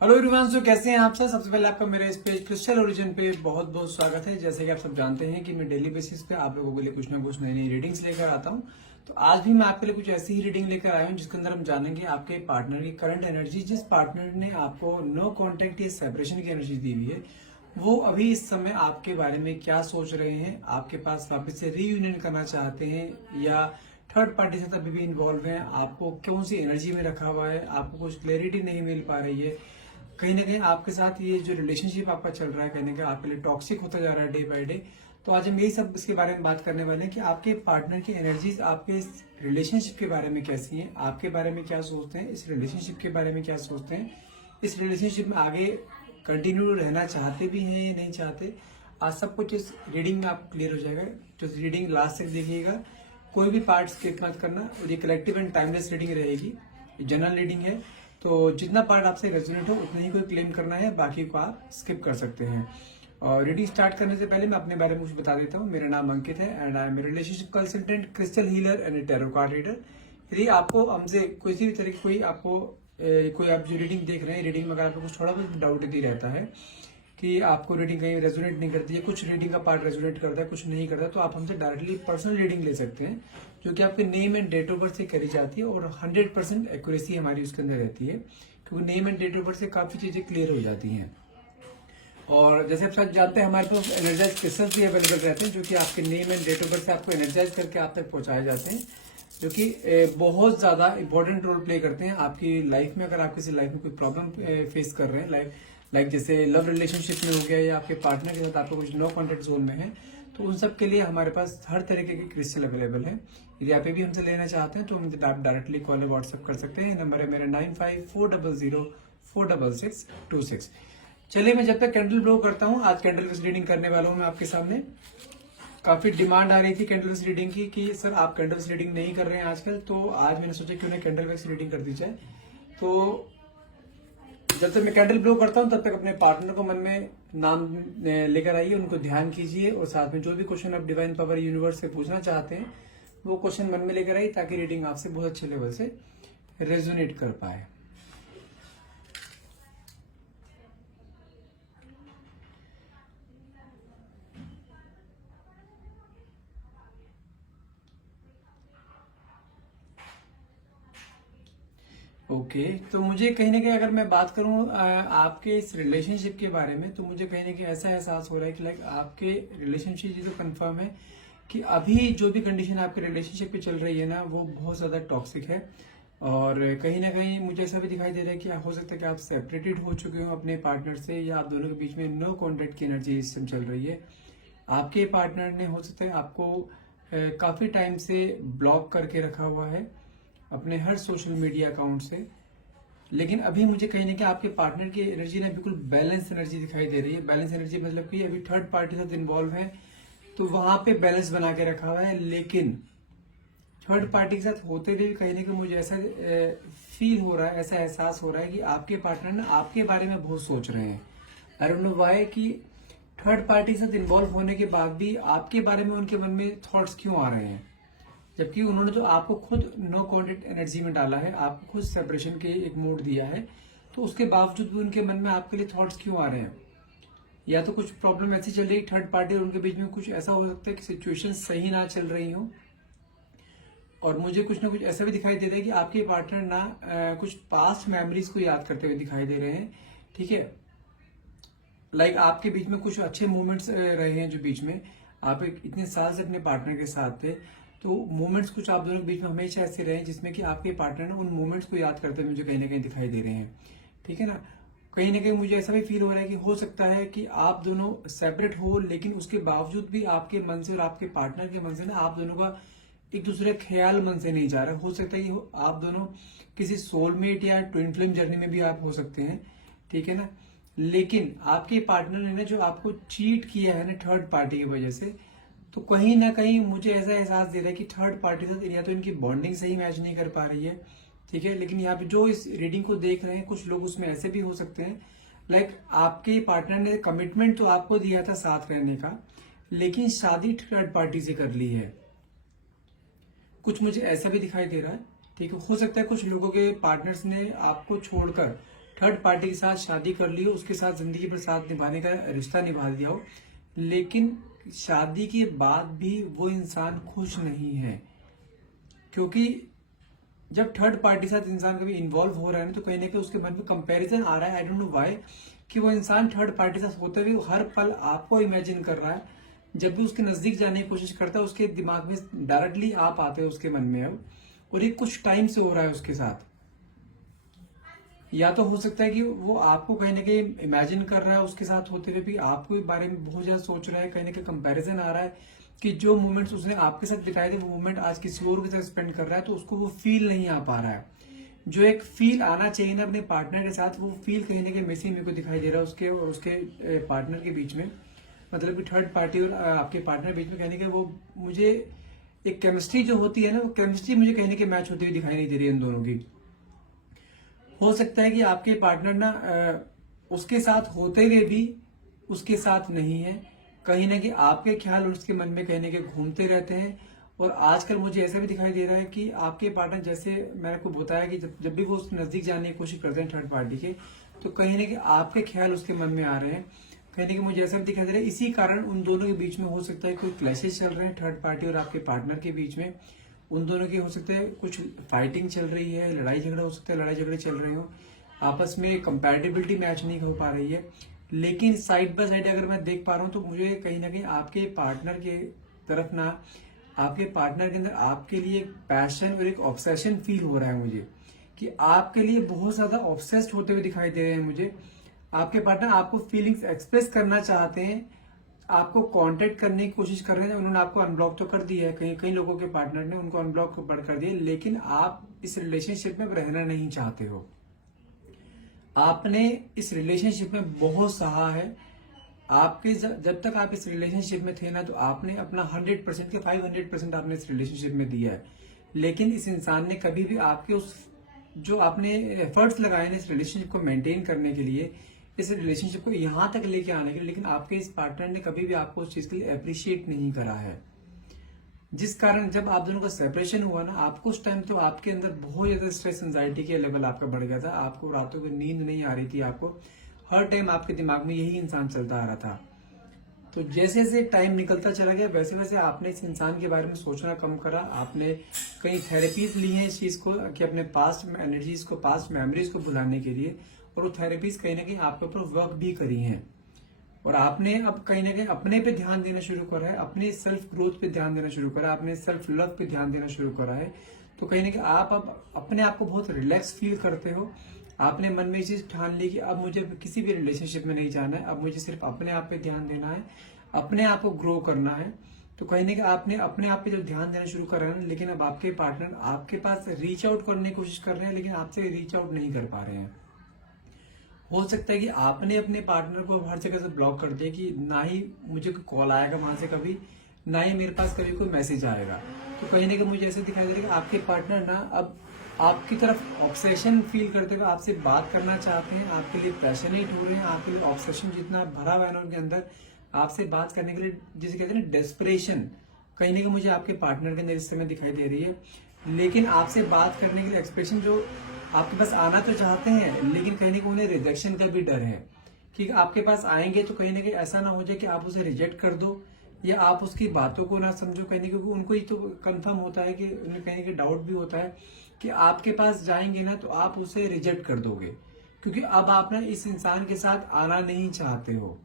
Hello everyone, सो कैसे हैं आप सब। सबसे पहले आपका मेरे इस पेज क्रिस्टल ओरिजिन पे बहुत बहुत स्वागत है। जैसे कि आप सब जानते हैं कि मैं डेली बेसिस पे आप लोगों के लिए कुछ ना कुछ नई नई रीडिंग्स लेकर आता हूं। तो आज भी मैं आपके लिए कुछ ऐसी ही रीडिंग लेकर आया हूं जिसके अंदर हम जानेंगे आपके पार्टनर की करंट एनर्जी। जिस पार्टनर ने आपको नो कॉन्टेक्ट या सेपरेशन की एनर्जी दी हुई है, वो अभी इस समय आपके बारे में क्या सोच रहे हैं, आपके पास वापस से रीयूनियन करना चाहते हैं या थर्ड पार्टी से अभी भी इन्वॉल्व हैं, आपको कौन सी एनर्जी में रखा हुआ है, आपको कुछ क्लैरिटी नहीं मिल पा रही है। कहीं ना कहीं आपके साथ ये जो रिलेशनशिप आपका चल रहा है कहीं ना कहीं आपके लिए टॉक्सिक होता जा रहा है डे बाय डे। तो आज हम यही सब इसके बारे में बात करने वाले हैं कि आपके पार्टनर की एनर्जीज आपके इस रिलेशनशिप के बारे में कैसी हैं, आपके बारे में क्या सोचते हैं, इस रिलेशनशिप के बारे में क्या सोचते हैं, इस रिलेशनशिप में आगे कंटिन्यू रहना चाहते भी हैं या नहीं चाहते। आज सब कुछ इस रीडिंग में आपको क्लियर हो जाएगा। तो रीडिंग लास्ट तक देखिएगा, कोई भी पार्ट स्किप मत करना। और ये कलेक्टिव एंड टाइमलेस रीडिंग रहेगी, जनरल रीडिंग है। तो जितना पार्ट आपसे रेजोनेट हो उतना ही कोई क्लेम करना है, बाकी को आप स्किप कर सकते हैं। और रीडिंग स्टार्ट करने से पहले मैं अपने बारे में कुछ बता देता हूँ। मेरा नाम अंकित है and I am relationship consultant, crystal healer and tarot card reader. यदि आपको हमसे किसी भी तरह की कोई आपको कोई आप जो रीडिंग देख रहे हैं, रीडिंग में अगर आपको कुछ थोड़ा बहुत डाउट यदि रहता है कि आपको रीडिंग कहीं रेजोनेट नहीं करती है, कुछ रीडिंग का पार्ट रेजोनेट करता है, कुछ नहीं करता, तो आप हमसे डायरेक्टली पर्सनल रीडिंग ले सकते हैं, जो कि आपके name and date of birth से करी जाती है और 100% एक्यूरेसी हमारी उसके अंदर रहती है, क्योंकि name and date of birth से काफी चीजें क्लियर हो जाती हैं। और जैसे आप शायद जानते हैं, हमारे पास एनर्जाइज क्रिस्टल्स भी अवेलेबल रहते हैं, जो कि आपके name and date of birth से आपको एनर्जाइज करके आप तक पहुंचाए जाते हैं, जो कि बहुत ज्यादा इंपॉर्टेंट रोल प्ले करते हैं आपकी लाइफ में। अगर आप किसी लाइफ में कोई प्रॉब्लम फेस कर रहे हैं, लाइक जैसे लव रिलेशनशिप में हो गया या आपके पार्टनर के साथ आपको कुछ नो कॉन्टेक्ट जोन में है, तो उन सब के लिए हमारे पास हर तरीके के क्रिस्टल अवेलेबल है। यदि आप भी हमसे लेना चाहते हैं तो हम आप डायरेक्टली कॉल या व्हाट्सएप कर सकते हैं। नंबर है मेरा 9540046626। चलिए, मैं जब तक कैंडल ब्लो करता हूँ, आज कैंडल विस रीडिंग करने वाला हूँ मैं आपके सामने। काफी डिमांड आ रही थी कैंडल विस रीडिंग की कि सर आप कैंडल विस रीडिंग नहीं कर रहे हैं आजकल, तो आज मैंने सोचा क्यों ना कैंडल विस रीडिंग कर दी जाए। तो जब तक मैं कैंडल ब्लो करता हूं तब तक अपने पार्टनर को मन में नाम लेकर आइए, उनको ध्यान कीजिए और साथ में जो भी क्वेश्चन आप डिवाइन पावर यूनिवर्स से पूछना चाहते हैं वो क्वेश्चन मन में लेकर आइए, ताकि रीडिंग आपसे बहुत अच्छे लेवल से रेजोनेट कर पाए। ओके, तो मुझे कहीं ना कहीं अगर मैं बात करूं आपके इस रिलेशनशिप के बारे में, तो मुझे कहीं ना कहीं ऐसा एहसास हो रहा है कि लाइक आपके रिलेशनशिप ये तो कंफर्म है कि अभी जो भी कंडीशन आपके रिलेशनशिप पे चल रही है ना, वो बहुत ज्यादा टॉक्सिक है। और कहीं ना कहीं मुझे ऐसा भी दिखाई दे रहा है कि हो सकता है कि आप सेपरेटेड हो चुके हो अपने पार्टनर से, या आप दोनों के बीच में नो कॉन्टेक्ट की एनर्जी इस समय चल रही है। आपके पार्टनर ने हो सकता है आपको काफी टाइम से ब्लॉक करके रखा हुआ है अपने हर सोशल मीडिया अकाउंट से। लेकिन अभी मुझे कहीं ना कहीं आपके पार्टनर की एनर्जी ना बिल्कुल बैलेंस एनर्जी दिखाई दे रही है। बैलेंस एनर्जी मतलब कि अभी थर्ड पार्टी के साथ इन्वॉल्व है, तो वहां पे बैलेंस बना के रखा हुआ है। लेकिन थर्ड पार्टी के साथ होते हुए भी कहीं ना कहीं मुझे ऐसा फील हो रहा है, ऐसा एहसास हो रहा है कि आपके पार्टनर ना आपके बारे में बहुत सोच रहे हैं। आई डोंट नो व्हाई, कि थर्ड पार्टी के साथ इन्वॉल्व होने के बाद भी आपके बारे में उनके मन में थॉट्स क्यों आ रहे हैं, जबकि उन्होंने तो आपको खुद नो कॉन्टेक्ट एनर्जी में डाला है, आपको खुद सेपरेशन के एक मूड दिया है, तो उसके बावजूद भी उनके मन में आपके लिए थॉट्स क्यों आ रहे हैं। या तो कुछ प्रॉब्लम ऐसी चल रही थर्ड पार्टी और उनके बीच में, कुछ ऐसा हो सकता है कि सिचुएशन सही ना चल रही हो। और मुझे कुछ ना कुछ ऐसा भी दिखाई दे रहा है कि आपके पार्टनर ना कुछ पास्ट मेमोरीज को याद करते हुए दिखाई दे रहे हैं। ठीक है, लाइक आपके बीच में कुछ अच्छे मोमेंट्स रहे हैं, जो बीच में आप इतने साल से अपने पार्टनर के साथ थे, तो मोमेंट्स कुछ आप दोनों के बीच में हमेशा ऐसे रहे जिसमें कि आपके पार्टनर ना उन मोमेंट्स को याद करते हुए मुझे कहीं ना कहीं दिखाई दे रहे हैं। ठीक है ना, कहीं ना कहीं मुझे ऐसा भी फील हो रहा है कि हो सकता है कि आप दोनों सेपरेट हो, लेकिन उसके बावजूद भी आपके मन से और आपके पार्टनर के मन से ना आप दोनों का एक दूसरे का ख्याल मन से नहीं जा रहा है। हो सकता है कि आप दोनों किसी सोलमेट या ट्विन फ्लेम जर्नी में भी आप हो सकते हैं। ठीक है ना, लेकिन आपके पार्टनर ने ना जो आपको चीट किया है ना थर्ड पार्टी की वजह से, तो कहीं ना कहीं मुझे ऐसा एहसास दे रहा है कि थर्ड पार्टी के साथ या तो इनकी बॉन्डिंग सही मैच नहीं कर पा रही है। ठीक है, लेकिन यहाँ पे जो इस रीडिंग को देख रहे हैं, कुछ लोग उसमें ऐसे भी हो सकते हैं, लाइक आपके पार्टनर ने कमिटमेंट तो आपको दिया था साथ रहने का, लेकिन शादी थर्ड पार्टी से कर ली है। कुछ मुझे ऐसा भी दिखाई दे रहा है। ठीक है, हो सकता है कुछ लोगों के पार्टनर्स ने आपको छोड़कर थर्ड पार्टी के साथ शादी कर ली हो, उसके साथ जिंदगी भर साथ निभाने का रिश्ता निभा दिया हो, लेकिन शादी के बाद भी वो इंसान खुश नहीं है। क्योंकि जब थर्ड पार्टी के साथ इंसान कभी इन्वॉल्व हो रहा है ना, तो कहीं ना कहीं उसके मन में कंपैरिजन आ रहा है, आई डोंट नो व्हाई, कि वो इंसान थर्ड पार्टी के साथ होते हुए हर पल आपको इमेजिन कर रहा है। जब भी उसके नजदीक जाने की कोशिश करता है, उसके दिमाग में डायरेक्टली आप आते हो उसके मन में अब, और ये कुछ टाइम से हो रहा है उसके साथ। या तो हो सकता है कि वो आपको कहीं ना कहीं इमेजिन कर रहा है उसके साथ होते हुए भी, आपको इस बारे में बहुत ज्यादा सोच रहा है, कहीं ना कहीं कंपैरिजन आ रहा है कि जो मोमेंट्स उसने आपके साथ बिताए थे वो मोमेंट आज किसी और के साथ स्पेंड कर रहा है, तो उसको वो फील नहीं आ पा रहा है। जो एक फील आना चाहिए ना अपने पार्टनर के साथ, वो फील कहीं ना कहीं मिसिंग मेरे को दिखाई दे रहा है उसके और उसके पार्टनर के बीच में। मतलब कि थर्ड पार्टी और आपके पार्टनर के बीच में कहने के वो मुझे एक केमिस्ट्री जो होती है ना, वो केमिस्ट्री मुझे कहने के मैच होती हुई दिखाई नहीं दे रही है इन दोनों की। हो सकता है कि आपके पार्टनर ना उसके साथ होते हुए भी उसके साथ नहीं है, कहीं ना कहीं आपके ख्याल उसके मन में कहीं ना कहीं घूमते रहते हैं। और आजकल मुझे ऐसा भी दिखाई दे रहा है कि आपके पार्टनर, जैसे मैंने आपको बताया कि जब भी वो उसके नजदीक जाने की कोशिश करते हैं थर्ड पार्टी के, तो कहीं ना कहीं आपके ख्याल उसके मन में आ रहे हैं। कहीं ना कहीं मुझे ऐसा भी दिखाई दे रहा है, इसी कारण उन दोनों के बीच में हो सकता है कोई क्लैशेस चल रहे हैं थर्ड पार्टी और आपके पार्टनर के बीच में। उन दोनों की हो सकता है कुछ फाइटिंग चल रही है, लड़ाई झगड़ा हो सकता है, लड़ाई झगड़े चल रहे हो, आपस में कंपैटिबिलिटी मैच नहीं हो पा रही है। लेकिन साइड बाय साइड अगर मैं देख पा रहा हूँ, तो मुझे कहीं ना कहीं आपके पार्टनर के तरफ ना, आपके पार्टनर के अंदर आपके लिए एक पैशन और एक ऑब्सेशन फील हो रहा है मुझे, कि आपके लिए बहुत ज्यादा ऑब्सेस्ड होते हुए दिखाई दे रहे हैं मुझे। आपके पार्टनर आपको फीलिंग्स एक्सप्रेस करना चाहते हैं, आपको कांटेक्ट करने की कोशिश कर रहे हैं। उन्होंने आपको अनब्लॉक तो कर दिया है, कई कई लोगों के पार्टनर ने उनको अनब्लॉक कर दिया, लेकिन आप इस रिलेशनशिप में रहना नहीं चाहते हो। आपने इस रिलेशनशिप में बहुत सहा है। आपके जब तक आप इस रिलेशनशिप में थे ना, तो आपने अपना 100% के 500% आपने इस रिलेशनशिप में दिया है। लेकिन इस इंसान ने कभी भी आपके उस जो आपने एफर्ट्स लगाए ना इस रिलेशनशिप को मेंटेन करने के लिए, इस रिलेशनशिप को यहां तक लेके आने के लिए, लेकिन आपके इस पार्टनर ने कभी भी आपको उस चीज के लिए अप्रिशिएट नहीं करा है। जिस कारण जब आप दोनों का सेपरेशन हुआ ना, आपको उस टाइम तो आपके अंदर बहुत ज्यादा स्ट्रेस एंजाइटी के लेवल आपका बढ़ गया था, आपको रातों की नींद नहीं आ रही थी, आपको हर टाइम आपके दिमाग में यही इंसान चलता आ रहा था। तो जैसे जैसे टाइम निकलता चला गया, वैसे वैसे आपने इस इंसान के बारे में सोचना कम करा। आपने कई थेरेपीज ली हैं इस चीज को, कि अपने पास्ट एनर्जीज को, पास्ट मेमोरीज को भुलाने के लिए, और वो थेरेपीज कहीं ना कहीं आपके ऊपर वर्क भी करी हैं। और आपने अब कहीं ना कहीं अपने पे ध्यान देना शुरू करा है, अपने सेल्फ ग्रोथ पे ध्यान देना शुरू करा है, अपने सेल्फ लव पे ध्यान देना शुरू करा है। तो कहीं ना कहीं आप अब अपने आप को बहुत रिलैक्स फील करते हो। आपने मन में ये चीज ठान ली कि अब मुझे किसी भी रिलेशनशिप में नहीं जाना है, अब मुझे सिर्फ अपने आप पे ध्यान देना है, अपने आप को ग्रो करना है। तो कहीं ना कहीं आपने अपने आप पे जब ध्यान देना शुरू करा है, लेकिन अब आपके पार्टनर आपके पास रीच आउट करने की कोशिश कर रहे हैं, लेकिन आपसे रीच आउट नहीं कर पा रहे हैं। हो सकता है कि आपने अपने पार्टनर को हर जगह से ब्लॉक कर दिया, कि ना ही मुझे कोई कॉल आएगा वहां से कभी, ना ही मेरे पास कभी कोई मैसेज आएगा। तो कहीं ना कहीं मुझे ऐसे दिखाई दे रहा है कि आपके पार्टनर ना अब आपकी तरफ ऑब्सेशन फील करते हुए आपसे बात करना चाहते हैं, आपके लिए पैशनेट हो रहे हैं, आपके लिए ऑब्सेशन जितना भरा हुआ है ना उनके अंदर, आपसे बात करने के लिए, जिसे कहते हैं ना डेस्परेशन, कहीं ना कहीं मुझे आपके पार्टनर के अंदर इस समय दिखाई दे रही है। लेकिन आपसे बात करने के लिए एक्सप्रेशन जो आपके पास आना तो चाहते हैं, लेकिन कहीं ना कहीं उन्हें रिजेक्शन का भी डर है, कि आपके पास आएंगे तो कहीं ना कहीं ऐसा ना हो जाए कि आप उसे रिजेक्ट कर दो, या आप उसकी बातों को ना समझो। कहीं ना कहीं उनको ही तो कंफर्म होता है, कि उन्हें कहीं ना कहीं डाउट भी होता है कि आपके पास जाएंगे ना तो आप उसे रिजेक्ट कर दोगे, क्योंकि अब आप ना इस इंसान के साथ आना नहीं चाहते हो।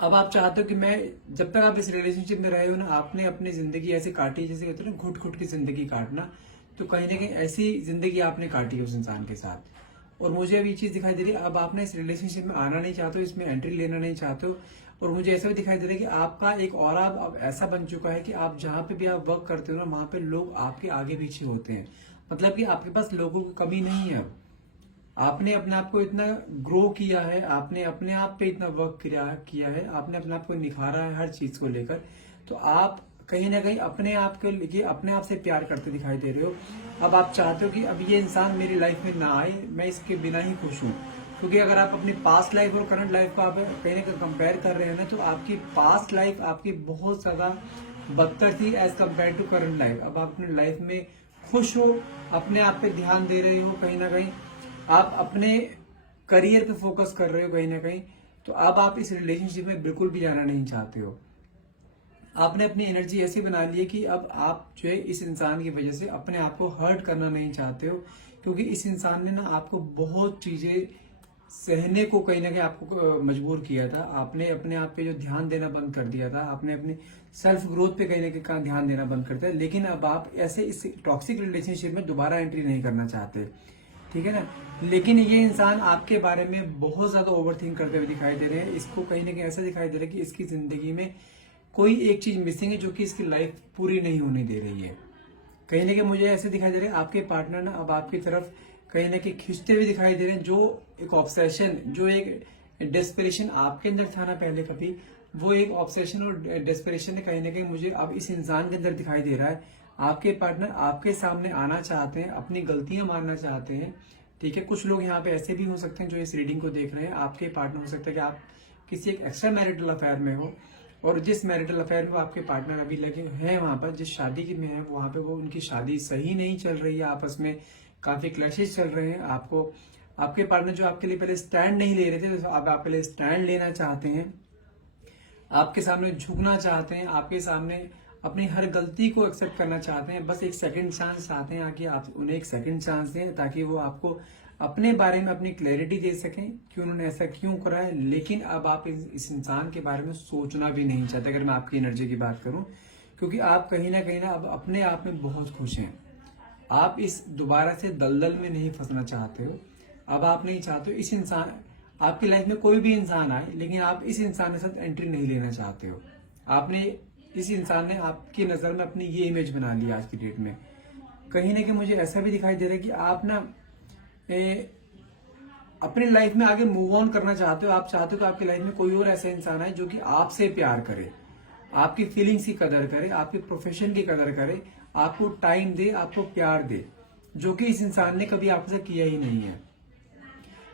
अब आप चाहते हो कि मैं, जब तक आप इस रिलेशनशिप में रहे हो ना, आपने अपनी जिंदगी ऐसे काटी, जैसे कहते हो ना घुट घुट की जिंदगी काटना, तो कहीं ना कहीं ऐसी जिंदगी आपने काटी है उस इंसान के साथ। और मुझे अब ये चीज दिखाई दे रही है, अब आपने इस रिलेशनशिप में आना नहीं चाहते हो, इसमें एंट्री लेना नहीं चाहते हो। और मुझे ऐसा भी दिखाई दे रहा है कि आपका एक ऑरा अब ऐसा बन चुका है कि आप जहां पे भी आप वर्क करते हो ना, वहां पे लोग आपके आगे पीछे होते हैं। मतलब कि आपके पास लोगों की कमी नहीं है। आपने अपने आप को इतना ग्रो किया है, आपने अपने आप पे इतना वर्क किया है, आपने अपने आप को निखारा है हर चीज को लेकर। तो आप कहीं ना कहीं अपने आप के लिए अपने आप से प्यार करते दिखाई दे रहे हो। अब आप चाहते हो कि अब ये इंसान मेरी लाइफ में ना आए, मैं इसके बिना ही खुश हूँ। क्योंकि अगर आप अपनी पास्ट लाइफ और करंट लाइफ को आप कहीं ना कहीं कंपेयर कर रहे हैं ना, तो आपकी पास्ट लाइफ आपकी बहुत ज्यादा बदतर थी as compared to current life. अब आप अपनी लाइफ में खुश हो, अपने आप पे ध्यान दे रहे हो, कहीं ना कहीं आप अपने करियर पे फोकस कर रहे हो कहीं ना कहीं, तो अब आप इस रिलेशनशिप में बिल्कुल भी जाना नहीं चाहते हो। आपने अपनी एनर्जी ऐसी बना ली है कि अब आप जो है इस इंसान की वजह से अपने आप को हर्ट करना नहीं चाहते हो, क्योंकि इस इंसान ने ना आपको बहुत चीजें सहने को कहीं ना कहीं आपको मजबूर किया था। आपने अपने आप पे जो ध्यान देना बंद कर दिया था, आपने अपने सेल्फ ग्रोथ पे कहीं ना कहीं ध्यान देना बंद कर दिया, लेकिन अब आप ऐसे इस टॉक्सिक रिलेशनशिप में दोबारा एंट्री नहीं करना चाहते, ठीक है ना। लेकिन ये इंसान आपके बारे में बहुत ज्यादा ओवर थिंक करते हुए दिखाई दे रहे हैं। इसको कहीं ना कहीं ऐसा दिखाई दे रहा है कि इसकी जिंदगी में कोई एक चीज मिसिंग है जो कि इसकी लाइफ पूरी नहीं होने दे रही है। कहीं ना कहीं मुझे ऐसे दिखाई दे रहा है आपके पार्टनर ना अब आपकी तरफ कहीं ना कहीं खींचते हुए दिखाई दे रहे हैं। जो एक ऑब्सेशन, जो एक डेस्परेशन आपके अंदर था ना पहले कभी, वो एक ऑब्सेशन और डेस्परेशन कहीं ना कहीं मुझे अब इस इंसान के अंदर दिखाई दे रहा है। आपके पार्टनर आपके सामने आना चाहते हैं, अपनी गलतियां मानना चाहते हैं, ठीक है। कुछ लोग यहाँ पे ऐसे भी हो सकते हैं जो इस रीडिंग को देख रहे हैं, आपके पार्टनर हो सकता है कि आप किसी एक एक्स्ट्रा मैरिटल अफेयर में हो, और जिस मैरिटल अफेयर में आपके पार्टनर अभी लगे हैं वहां पर, जिस शादी की में है वहां पे वो उनकी शादी सही नहीं चल रही है, आपस में काफी क्लैशेस चल रहे हैं। आपको आपके पार्टनर जो आपके लिए पहले स्टैंड नहीं ले रहे थे, तो अब आपके लिए स्टैंड लेना चाहते हैं, आपके सामने झुकना चाहते हैं, आपके सामने अपनी हर गलती को एक्सेप्ट करना चाहते हैं। बस एक सेकंड चांस चाहते हैं कि आप उन्हें एक सेकंड चांस दें, ताकि वो आपको अपने बारे में अपनी क्लैरिटी दे सकें कि उन्होंने ऐसा क्यों करा है। लेकिन अब आप इस इंसान के बारे में सोचना भी नहीं चाहते, अगर मैं आपकी एनर्जी की बात करूं, क्योंकि आप कहीं ना कहीं अब अपने आप में बहुत खुश हैं। आप इस दोबारा से दलदल में नहीं फंसना चाहते हो। अब आप नहीं चाहते हो इस इंसान, आपकी लाइफ में कोई भी इंसान आए, लेकिन आप इस इंसान के साथ एंट्री नहीं लेना चाहते हो। आपने इस इंसान ने आपकी नजर में अपनी ये इमेज बना ली आज की डेट में। कहीं ना कहीं मुझे ऐसा भी दिखाई दे रहा है कि आप ना अपनी लाइफ में आगे मूव ऑन करना चाहते हो। आप चाहते हो कि आपकी लाइफ में कोई और ऐसा इंसान है जो कि आपसे प्यार करे, आपकी फीलिंग्स की कदर करे, आपके प्रोफेशन की कदर करे, आपको टाइम दे, आपको प्यार दे, जो कि इस इंसान ने कभी आपसे किया ही नहीं है।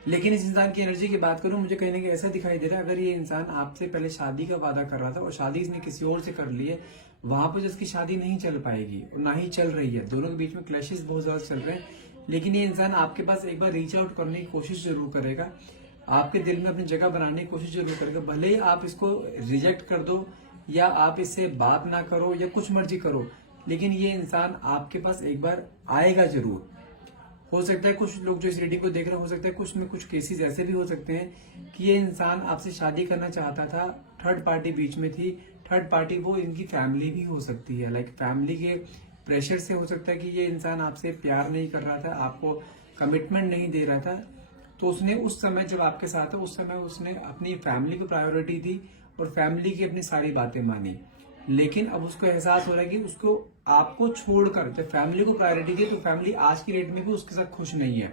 लेकिन इस इंसान की एनर्जी की बात करूं, मुझे कहीं ना कहीं ऐसा दिखाई दे रहा है, अगर ये इंसान आपसे पहले शादी का वादा कर रहा था और शादी इसने किसी और से कर ली है, वहां पर जिसकी शादी नहीं चल पाएगी और ना ही चल रही है, दोनों के बीच में क्लैशेस बहुत ज्यादा चल रहे हैं। लेकिन ये इंसान आपके पास एक बार रीच आउट करने की कोशिश जरूर करेगा, आपके दिल में अपनी जगह बनाने की कोशिश जरूर करेगा। भले ही आप इसको रिजेक्ट कर दो या आप इससे बात ना करो या कुछ मर्जी करो, लेकिन ये इंसान आपके पास एक बार आएगा जरूर। हो सकता है कुछ लोग जो इस रीडिंग को देख रहे हैं, हो सकता है कुछ में कुछ केसेस ऐसे भी हो सकते हैं कि ये इंसान आपसे शादी करना चाहता था, थर्ड पार्टी बीच में थी। थर्ड पार्टी वो इनकी फैमिली भी हो सकती है, लाइक फैमिली के प्रेशर से हो सकता है कि ये इंसान आपसे प्यार नहीं कर रहा था, आपको कमिटमेंट नहीं दे रहा था। तो उसने उस समय जब आपके साथ है, उस समय उसने अपनी फैमिली को प्रायोरिटी दी और फैमिली की अपनी सारी बातें मानी। लेकिन अब उसको एहसास हो रहा है कि उसको आपको छोड़कर जब फैमिली को प्रायोरिटी दी, तो फैमिली आज की डेट में भी उसके साथ खुश नहीं है,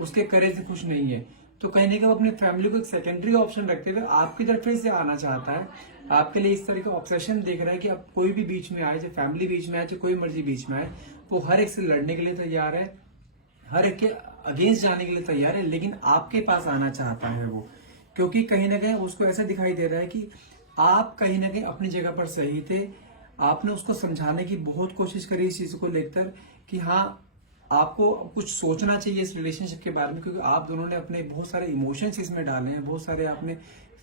उसके करियर से खुश नहीं है। तो कहीं ना कहीं अपनी फैमिली को एक सेकेंडरी ऑप्शन रखते हुए आपकी तरफ फिर से आना चाहता है। आपके लिए इस तरह का ऑब्सेशन देख रहा है कि अब कोई भी बीच में आए, चाहे फैमिली बीच में आए, चाहे कोई मर्जी बीच में आए, वो हर एक से लड़ने के लिए तैयार है, हर एक के अगेंस्ट जाने के लिए तैयार है, लेकिन आपके पास आना चाहता है वो। क्योंकि कहीं ना कहीं उसको ऐसा दिखाई दे रहा है कि आप कहीं ना कहीं अपनी जगह पर सही थे। आपने उसको समझाने की बहुत कोशिश करी इस चीज को लेकर कि हाँ, आपको कुछ सोचना चाहिए इस रिलेशनशिप के बारे में, क्योंकि आप दोनों ने अपने बहुत सारे इमोशंस इसमें डाले हैं, बहुत सारे आपने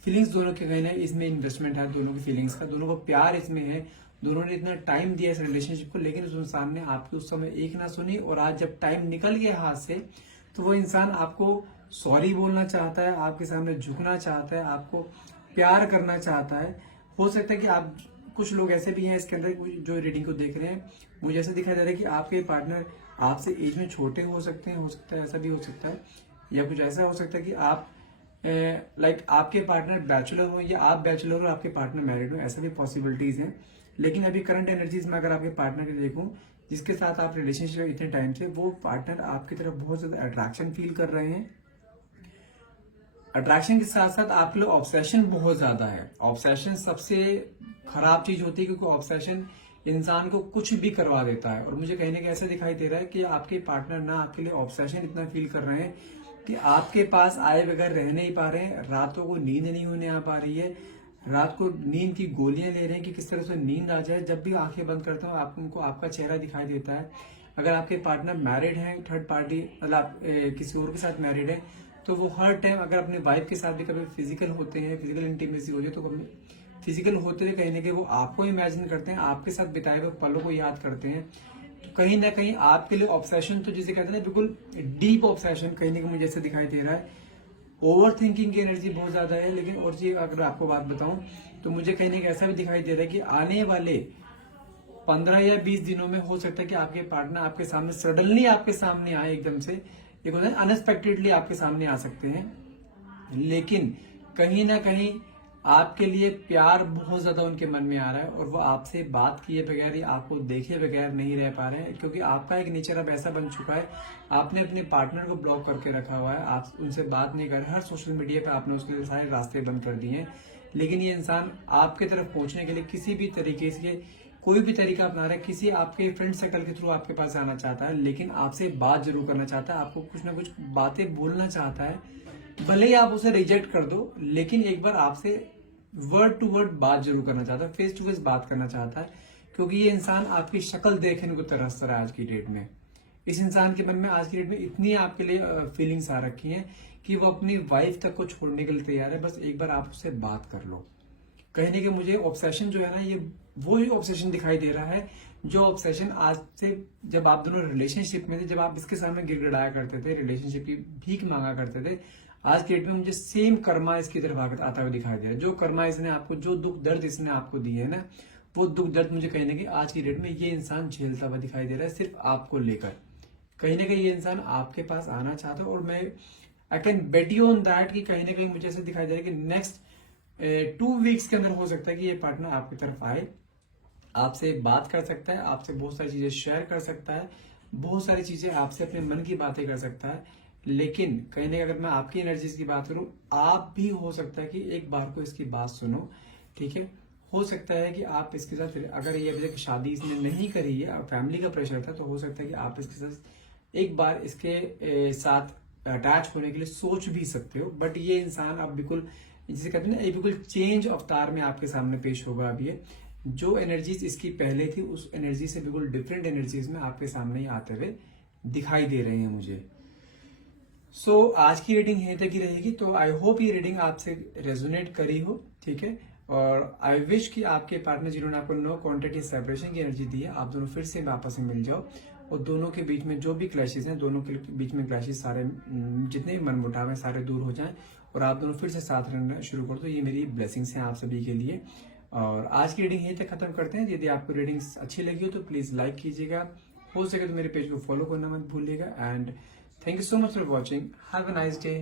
फीलिंग्स दोनों के कहीं ना इसमें इन्वेस्टमेंट है, दोनों की फीलिंग्स का, दोनों को प्यार इसमें है, दोनों ने इतना टाइम दिया इस रिलेशनशिप को। लेकिन उस इंसान ने आपकी उस समय एक ना सुनी, और आज जब टाइम निकल गया हाथ से, तो वो इंसान आपको सॉरी बोलना चाहता है, आपके सामने झुकना चाहता है, आपको प्यार करना चाहता है। हो सकता है कि आप, कुछ लोग ऐसे भी हैं इसके अंदर जो रीडिंग को देख रहे हैं, मुझे ऐसा दिखाई दे रहा है कि आपके पार्टनर आपसे एज में छोटे हो सकते हैं, हो सकता है ऐसा भी हो सकता है, या कुछ ऐसा हो सकता है कि आप लाइक आपके पार्टनर बैचलर हो या आप बैचलर हो, आपके पार्टनर मैरिड हो, ऐसा भी पॉसिबिलिटीज हैं। लेकिन अभी करंट एनर्जीज में अगर आपके पार्टनर को देखूं, जिसके साथ आप रिलेशनशिप में इतने टाइम से, वो पार्टनर आपकी तरफ बहुत ज्यादा अट्रैक्शन फील कर रहे हैं। अट्रैक्शन के साथ साथ आपके लिए ऑब्सेशन बहुत ज्यादा है। ऑब्सेशन सबसे खराब चीज होती है, क्योंकि ऑब्सेशन इंसान को कुछ भी करवा देता है। और मुझे कहीं ना कहीं ऐसा दिखाई दे रहा है कि आपके पार्टनर ना आपके लिए ऑब्सेशन इतना फील कर रहे हैं कि आपके पास आए बगैर रह नहीं पा रहे हैं, रातों को नींद नहीं होने आ पा रही है, रात को नींद की गोलियां ले रहे हैं कि किस तरह से नींद आ जाए। जब भी आंखें बंद करते हो आप उनको आपका चेहरा दिखाई देता है, अगर आपके पार्टनर मैरिड हैं, थर्ड पार्टी मतलब आप किसी और के साथ मैरिड है, तो वो हर टाइम अगर अपने वाइफ के साथ भी कभी फिजिकल होते हैं, फिजिकल इंटीमेसी हो जाए, तो कभी फिजिकल होते हुए कहीं ना कहीं वो आपको इमेजिन करते हैं, आपके साथ बिताए हुए पलों को याद करते हैं। तो कहीं ना कहीं आपके लिए ऑब्सेशन, तो जिसे कहते हैं ना बिल्कुल डीप ऑब्सेशन, कहीं ना कहीं मुझे ऐसे दिखाई दे रहा है। ओवर थिंकिंग की एनर्जी बहुत ज्यादा है। लेकिन और चीज अगर आपको बात बताऊं, तो मुझे कहीं ना कहीं ऐसा भी दिखाई दे रहा है कि आने वाले 15 या 20 दिनों में हो सकता है कि आपके पार्टनर आपके सामने सडनली आपके सामने आए, एकदम से एक होता है अनएक्सपेक्टेडली आपके सामने आ सकते हैं। लेकिन कहीं ना कहीं आपके लिए प्यार बहुत ज्यादा उनके मन में आ रहा है, और वो आपसे बात किए बगैर या आपको देखे बगैर नहीं रह पा रहे हैं, क्योंकि आपका एक नेचर अब ऐसा बन चुका है, आपने अपने पार्टनर को ब्लॉक करके रखा हुआ है, आप उनसे बात नहीं कर रहे, हर सोशल मीडिया पे आपने उसके लिए सारे रास्ते बंद कर दिए हैं। लेकिन ये इंसान आपके तरफ पहुंचने के लिए किसी भी तरीके से कोई भी तरीका अपना रहा है, किसी आपके फ्रेंड सर्कल के थ्रू आपके पास आना चाहता है, लेकिन आपसे बात जरूर करना चाहता है, आपको कुछ ना कुछ बातें बोलना चाहता है। भले ही आप उसे रिजेक्ट कर दो, लेकिन एक बार आपसे वर्ड टू वर्ड बात जरूर करना चाहता है, फेस टू फेस बात करना चाहता है, क्योंकि ये इंसान आपकी शक्ल देखने को तरस रहा है आज की डेट में। इस इंसान के मन में आज की डेट में इतनी आपके लिए फीलिंग्स आ रखी हैं कि वो अपनी वाइफ तक को छोड़ने के लिए तैयार है, बस एक बार आप उससे बात कर लो। कहीं ना कहीं मुझे ऑब्सेशन जो है ना, ये वो ही ऑब्सेशन दिखाई दे रहा है जो ऑब्सेशन आज से जब आप दोनों रिलेशनशिप में थे, जब आप इसके सामने गिड़गिड़ाया करते थे, रिलेशनशिप की भीख मांगा करते थे, आज के डेट में मुझे सेम कर्मा इसकी तरफ आता हुआ दिखाई दे रहा है। जो कर्मा इसने आपको, जो दुख दर्द इसने आपको दिए है ना, वो दुख दर्द मुझे कहीं ना कहीं आज की डेट में ये इंसान झेलता हुआ दिखाई दे रहा है, सिर्फ आपको लेकर। कहीं ना कहीं ये इंसान आपके पास आना चाहता है, और मैं I can bet you on that कि कहीं ना कहीं मुझे ऐसे दिखाई दे रहा है कि नेक्स्ट 2 वीक्स के अंदर हो सकता है कि ये पार्टनर आपकी तरफ आए, आपसे बात कर सकता है, आपसे बहुत सारी चीजें शेयर कर सकता है, बहुत सारी चीजें आपसे अपने मन की बातें कर सकता है। लेकिन कहीं ना कहीं अगर मैं आपकी एनर्जीज की बात करूं, आप भी हो सकता है कि एक बार को इसकी बात सुनो, ठीक है। हो सकता है कि आप इसके साथ, अगर ये अभी तक शादी इसने नहीं करी है, फैमिली का प्रेशर था, तो हो सकता है कि आप इसके साथ एक बार इसके साथ अटैच होने के लिए सोच भी सकते हो। बट ये इंसान अब बिल्कुल, जिसे कहते हैं ना, बिल्कुल चेंज अवतार में आपके सामने पेश होगा। अब ये जो एनर्जीज इसकी पहले थी, उस एनर्जी से बिल्कुल डिफरेंट एनर्जीज में आपके सामने ही आते हुए दिखाई दे रहे हैं मुझे। सो आज की रीडिंग यहीं तक ही रहेगी। तो आई होप ये रीडिंग आपसे रेजोनेट करी हो, ठीक है। और आई विश कि आपके पार्टनर जिन्होंने आपको नो कॉन्टेक्ट या सेपरेशन की एनर्जी दी है, आप दोनों फिर से आपस में मिल जाओ, और दोनों के बीच में जो भी क्लैशेस हैं, दोनों के बीच में क्लैशेस सारे, जितने भी मनमुटाव हैं, सारे दूर हो जाएं, और आप दोनों फिर से साथ रहना शुरू कर दो। ये मेरी ब्लेसिंग्स हैं आप सभी के लिए। और आज की रीडिंग यहीं तक खत्म करते हैं। यदि आपको रीडिंग्स अच्छी लगी हो तो प्लीज लाइक कीजिएगा, हो सके तो मेरे पेज को फॉलो करना मत भूलिएगा। And thank you so much for watching. Have a nice day.